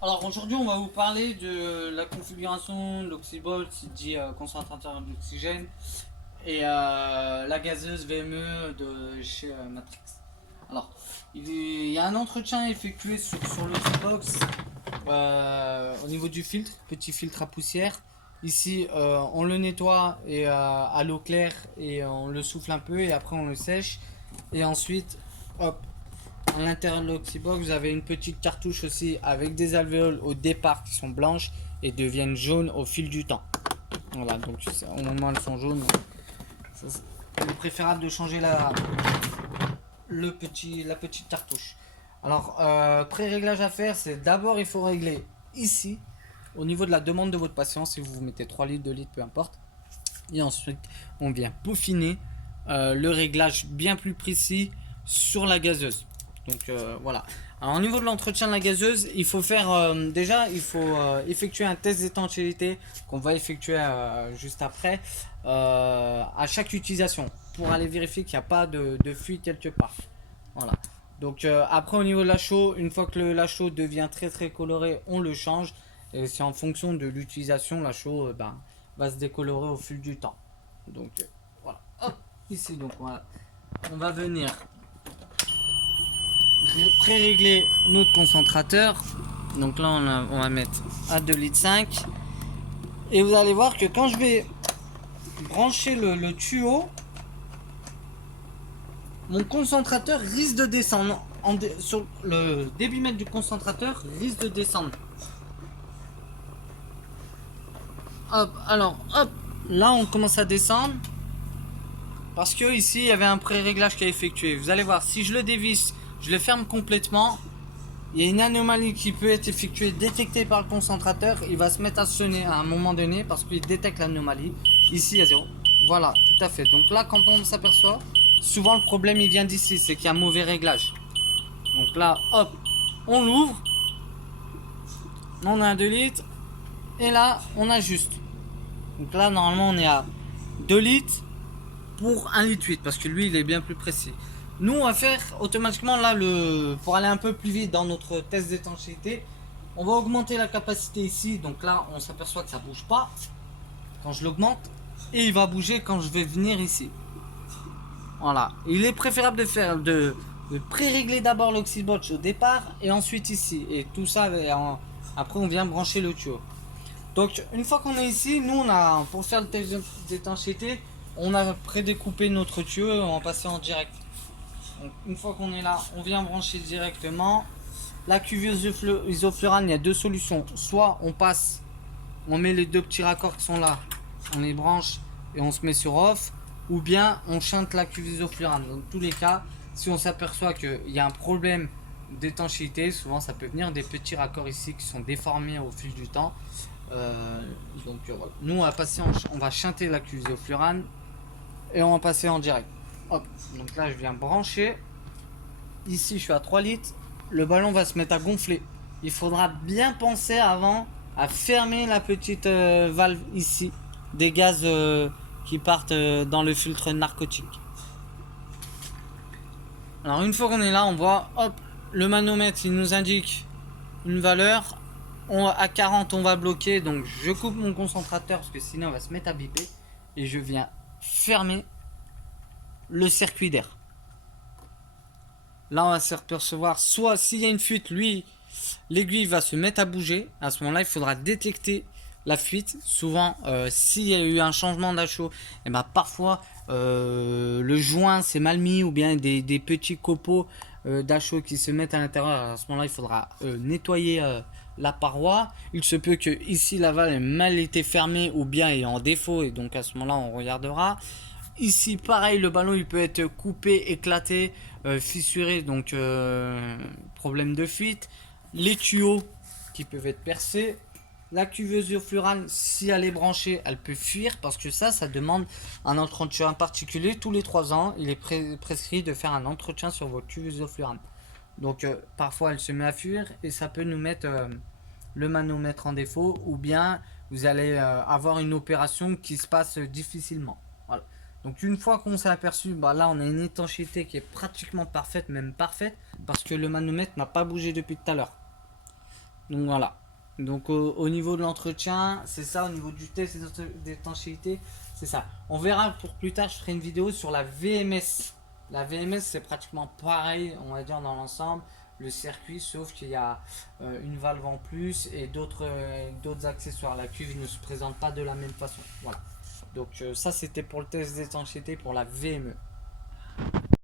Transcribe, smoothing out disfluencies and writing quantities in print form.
Alors aujourd'hui, on va vous parler de la configuration de l'oxybolt, dit concentrateur d'oxygène, et la gazeuse VME de chez Matrix. Alors, il y a un entretien effectué sur l'oxybox au niveau du filtre, petit filtre à poussière. Ici, on le nettoie et, à l'eau claire et on le souffle un peu et après on le sèche. Et ensuite, hop, à l'intérieur de l'oxybox, vous avez une petite cartouche aussi avec des alvéoles au départ qui sont blanches et deviennent jaunes au fil du temps. Voilà, donc au moment où elles sont jaunes, il est préférable de changer la petite cartouche. Alors, pré-réglage à faire, c'est d'abord il faut régler ici, au niveau de la demande de votre patient, si vous mettez 3 litres, 2 litres, peu importe. Et ensuite, on vient peaufiner le réglage bien plus précis sur la gazeuse. Donc voilà. Alors, au niveau de l'entretien de la gazeuse, il faut faire déjà, il faut effectuer un test d'étanchéité qu'on va effectuer juste après à chaque utilisation pour aller vérifier qu'il n'y a pas de fuite quelque part. Voilà. Donc après au niveau de la chaux, une fois que la chaux devient très très coloré, on le change. Et c'est en fonction de l'utilisation, la chaux va se décolorer au fil du temps. Donc voilà. Hop, ici donc on va venir pré-régler notre concentrateur. Donc là on va mettre à 2,5 litres. Et vous allez voir que quand je vais brancher le tuyau, mon concentrateur risque de descendre. Sur le débitmètre du concentrateur risque de descendre. Hop, alors hop, là on commence à descendre. Parce que ici il y avait un pré-réglage qui a effectué. Vous allez voir, si je le dévisse, je le ferme complètement, il y a une anomalie qui peut être effectuée, détectée par le concentrateur. Il va se mettre à sonner à un moment donné parce qu'il détecte l'anomalie. Ici il y a 0. Voilà, tout à fait. Donc là, quand on s'aperçoit, souvent le problème il vient d'ici, c'est qu'il y a un mauvais réglage. Donc là, hop, on l'ouvre. On a un 2 litres. Et là, on ajuste. Donc là, normalement, on est à 2 litres pour 1,8 litre parce que lui, il est bien plus précis. Nous, on va faire automatiquement là, pour aller un peu plus vite dans notre test d'étanchéité, on va augmenter la capacité ici. Donc là, on s'aperçoit que ça bouge pas quand je l'augmente et il va bouger quand je vais venir ici. Voilà. Il est préférable de pré-régler d'abord l'oxybotch au départ et ensuite ici. Et tout ça, après, on vient brancher le tuyau. Donc une fois qu'on est ici, nous pour faire le test d'étanchéité, on a prédécoupé notre tuyau et on va passer en direct. Donc une fois qu'on est là, on vient brancher directement. La cuve isoflurane, il y a deux solutions. Soit on met les deux petits raccords qui sont là, on les branche et on se met sur off. Ou bien on chante la cuve isoflurane. Dans tous les cas, si on s'aperçoit qu'il y a un problème d'étanchéité, souvent ça peut venir des petits raccords ici qui sont déformés au fil du temps. Voilà. Nous on va chanter la cuve isoflurane et on va passer en direct. Hop. Donc là je viens brancher. Ici je suis à 3 litres. Le ballon va se mettre à gonfler. Il faudra bien penser avant à fermer la petite valve ici des gaz qui partent dans le filtre narcotique. Alors une fois qu'on est là, on voit, hop, le manomètre il nous indique une valeur. À 40 on va bloquer, donc je coupe mon concentrateur parce que sinon on va se mettre à biper. Et je viens fermer le circuit d'air. Là on va se percevoir, soit s'il y a une fuite, lui, l'aiguille va se mettre à bouger. À ce moment là il faudra détecter la fuite. Souvent s'il y a eu un changement d'achot, et ben parfois le joint s'est mal mis ou bien des petits copeaux d'achot qui se mettent à l'intérieur. À ce moment là il faudra nettoyer la paroi. Il se peut que ici la valve ait mal été fermée ou bien est en défaut et donc à ce moment là on regardera. Ici pareil, le ballon il peut être coupé, éclaté, fissuré, donc problème de fuite. Les tuyaux qui peuvent être percés. La cuveuse au fluorane, si elle est branchée, elle peut fuir parce que ça demande un entretien particulier. Tous les 3 ans, il est prescrit de faire un entretien sur votre cuveuse au fluorane. Donc parfois elle se met à fuir et ça peut nous mettre le manomètre en défaut ou bien vous allez avoir une opération qui se passe difficilement. Voilà. Donc une fois qu'on s'est aperçu, là on a une étanchéité qui est pratiquement parfaite, même parfaite, parce que le manomètre n'a pas bougé depuis tout à l'heure. Donc voilà. Donc au niveau de l'entretien, c'est ça. Au niveau du test d'étanchéité, c'est ça. On verra pour plus tard, je ferai une vidéo sur la VMS. La VMS, c'est pratiquement pareil, on va dire, dans l'ensemble. Le circuit, sauf qu'il y a une valve en plus et d'autres accessoires. La cuve ne se présente pas de la même façon. Voilà. Donc ça, c'était pour le test d'étanchéité pour la VME.